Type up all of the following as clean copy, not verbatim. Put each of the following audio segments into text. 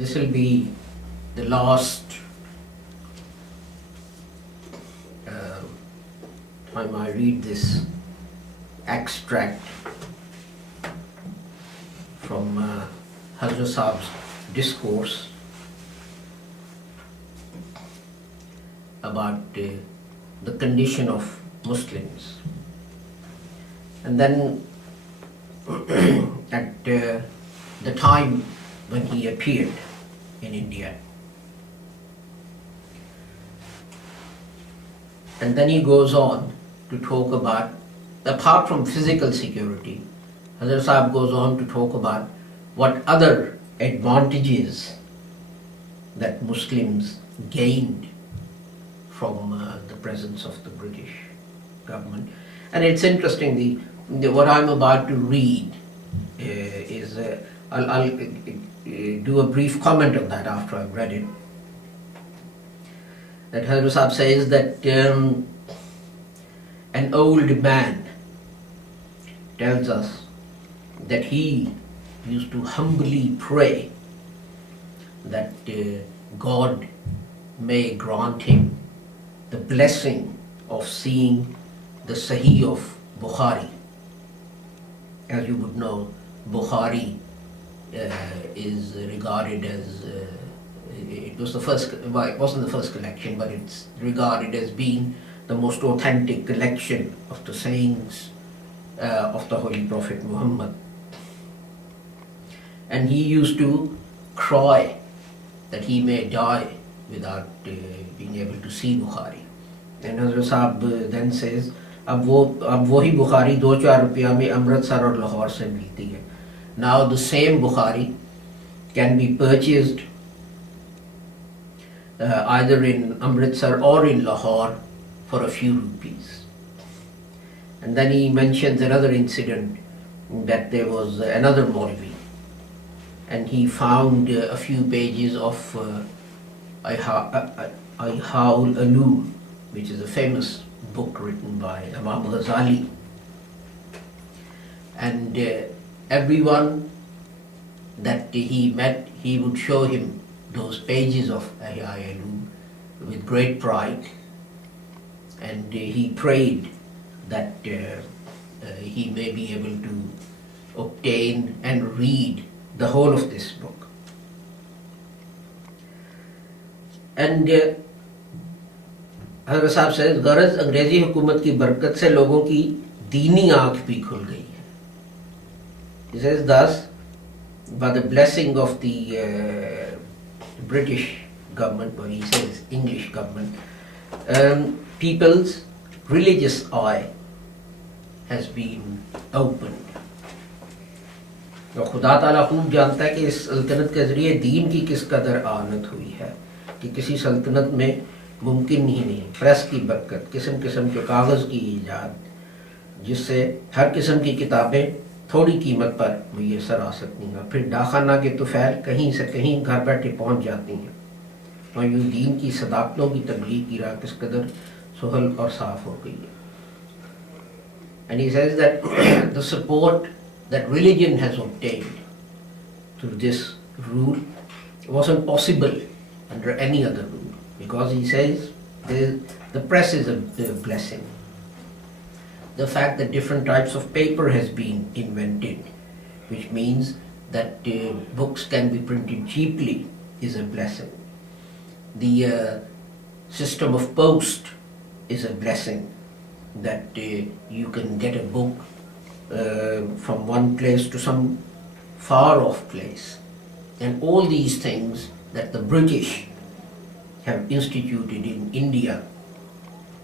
This will be the last time I read this extract from Hazrat Saab's discourse about the condition of Muslims. And then at the time when he appeared in India. And then he goes on to talk about, apart from physical security, Hazrat Sahib goes on to talk about what other advantages that Muslims gained from the presence of the British government. And it's interesting, what I'm about to read is, I'll do a brief comment on that after I've read it. That Hazrat Sahib says that an old man tells us that he used to humbly pray that God may grant him the blessing of seeing the Sahih of Bukhari. As you would know, Bukhari is regarded as, it was the first, well, it wasn't the first collection, but it's regarded as being the most authentic collection of the sayings of the Holy Prophet Muhammad. And he used to cry that he may die without being able to see Bukhari. And Hazrat Sahib then says, अब वही बुखारी 2-4 रुपया में अमृतसर और लाहौर से मिलती है. Now the same Bukhari can be purchased either in Amritsar or in Lahore for a few rupees. And then he mentions another incident, that there was another Maulvi and he found a few pages of Ihaul Ulum, which is a famous book written by Imam Ghazali. And everyone that he met, he would show him those pages of Ihaul Ulum with great pride. And he prayed that he may be able to obtain and read the whole of this book. And Hazrat Sahib says, गरज अंग्रेजी हुकूमत की बरकत से लोगों की दीनी आँख भी खुल गई है. He says, thus, by the blessing of the British government, or he says English government, people's religious eye has been opened. और खुदा ताला खूब जानता है कि इस सल्तनत के ज़रिए दीन की किस कदर आनत हुई है, कि किसी सल्तनत में मुमकिन ही नहीं. प्रेस की बरकत, किस्म किस्म के कागज़ की ईजाद, जिससे हर किस्म की किताबें थोड़ी कीमत पर मुयसर आ सकती हैं. फिर डाखाना के तुफ़ैल कहीं से कहीं घर बैठे पहुँच जाती हैं. और यूँ दीन की सदाकतों की तबलीग की राह किस कदर सुहल और साफ हो गई है. And he says that the support that religion has obtained through this rule wasn't possible under any other rule, because he says the press is a blessing. The fact that different types of paper has been invented, which means that books can be printed cheaply, is a blessing. The system of post is a blessing, that you can get a book from one place to some far off place. And all these things that the British have instituted in India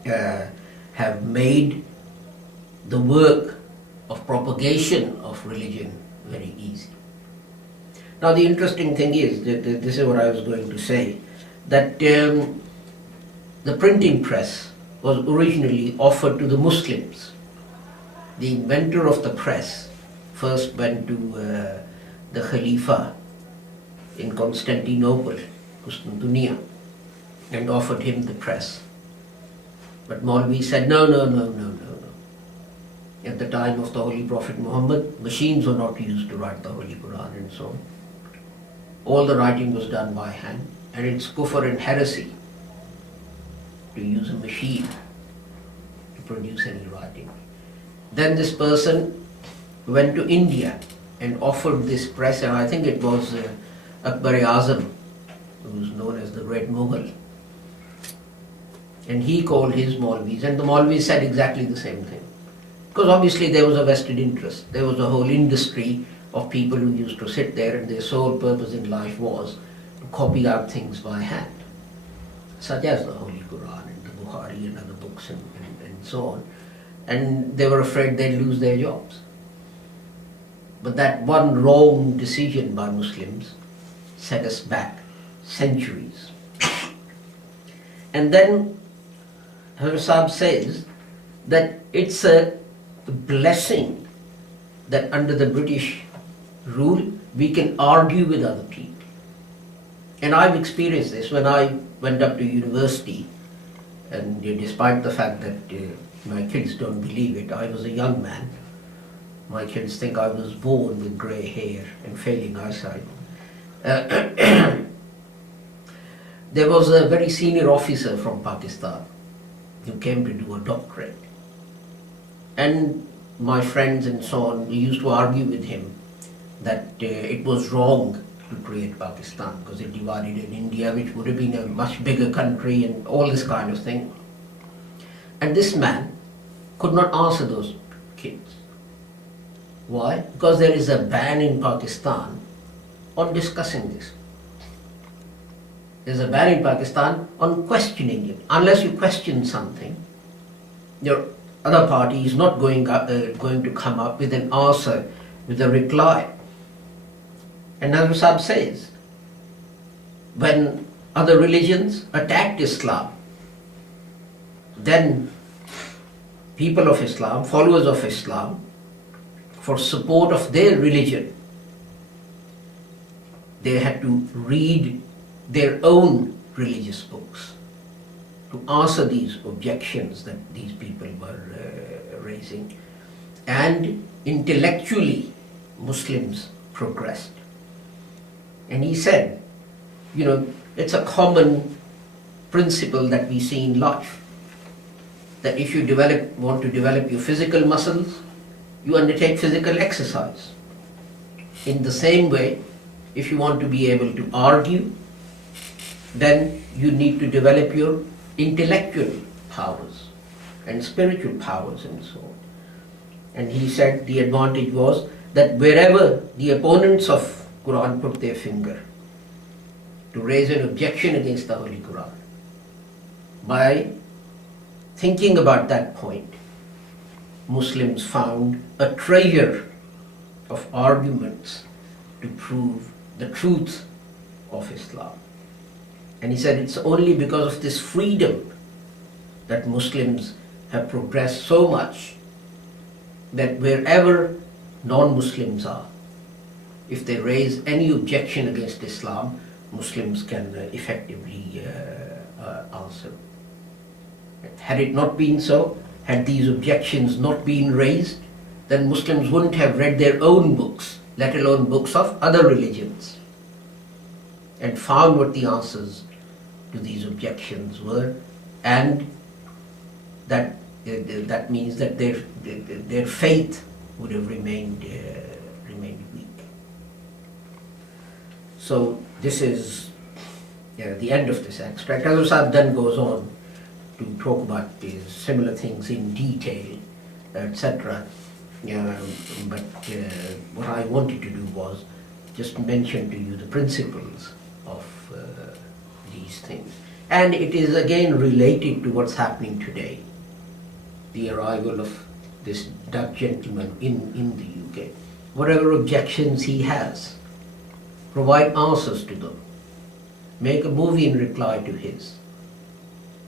have made the work of propagation of religion very easy. Now the interesting thing is, that this is what I was going to say, that the printing press was originally offered to the Muslims. The inventor of the press first went to the Khalifa in Constantinople, Constantinia, and offered him the press. But Maulvi said, no. At the time of the Holy Prophet Muhammad, machines were not used to write the Holy Quran and so on. all the writing was done by hand, and it's kufr and heresy to use a machine to produce any writing. Then this person went to India and offered this press, and I think it was Akbar-e-Azam, who was known as the Great Mughal. And he called his Maulvis, and the Maulvis said exactly the same thing. Because obviously there was a vested interest. There was a whole industry of people who used to sit there, and their sole purpose in life was to copy out things by hand, such as the Holy Quran and the Bukhari and other books and so on. And they were afraid they'd lose their jobs. But that one wrong decision by Muslims set us back centuries. And then Hazrat Sahib says that it's a blessing that under the British rule we can argue with other people. And I've experienced this when I went up to university, and despite the fact that my kids don't believe it, I was a young man. My kids think I was born with grey hair and failing eyesight. There was a very senior officer from Pakistan who came to do a doctorate. And my friends and so on, we used to argue with him that it was wrong to create Pakistan because it divided in India, which would have been a much bigger country and all this kind of thing. And this man could not answer those kids. Why? Because there is a ban in Pakistan on discussing this. There's a ban in Pakistan on questioning it. Unless you question something, your other party is not going to come up with an answer, with a reply. And Hazrat Sahib says, when other religions attacked Islam, then people of Islam, followers of Islam, for support of their religion, they had to read their own religious books to answer these objections that these people were raising. And intellectually, Muslims progressed. And he said, it's a common principle that we see in life, that if you want to develop your physical muscles, you undertake physical exercise. In the same way, if you want to be able to argue, then you need to develop your intellectual powers and spiritual powers and so on. And he said the advantage was that wherever the opponents of Quran put their finger to raise an objection against the Holy Quran, by thinking about that point, Muslims found a treasure of arguments to prove the truth of Islam. And he said it's only because of this freedom that Muslims have progressed so much that wherever non-Muslims are, if they raise any objection against Islam, Muslims can effectively answer. Had it not been so, had these objections not been raised, then Muslims wouldn't have read their own books, let alone books of other religions, and found what the answers to these objections were, and that means that their faith would have remained weak. So this is the end of this extract. Hazrat Sahib then goes on to talk about these similar things in detail, etc. But what I wanted to do was just mention to you the principles of these things. And it is again related to what's happening today. The arrival of this Dutch gentleman in the UK. Whatever objections he has, provide answers to them. Make a movie in reply to his.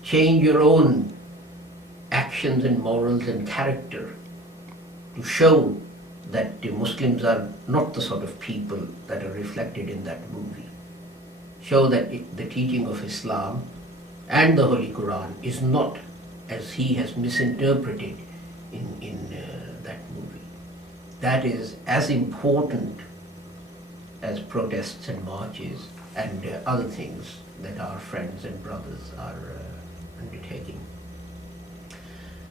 Change your own actions and morals and character to show that the Muslims are not the sort of people that are reflected in that movie. Show that the teaching of Islam and the Holy Quran is not as he has misinterpreted in that movie. That is as important as protests and marches and other things that our friends and brothers are undertaking.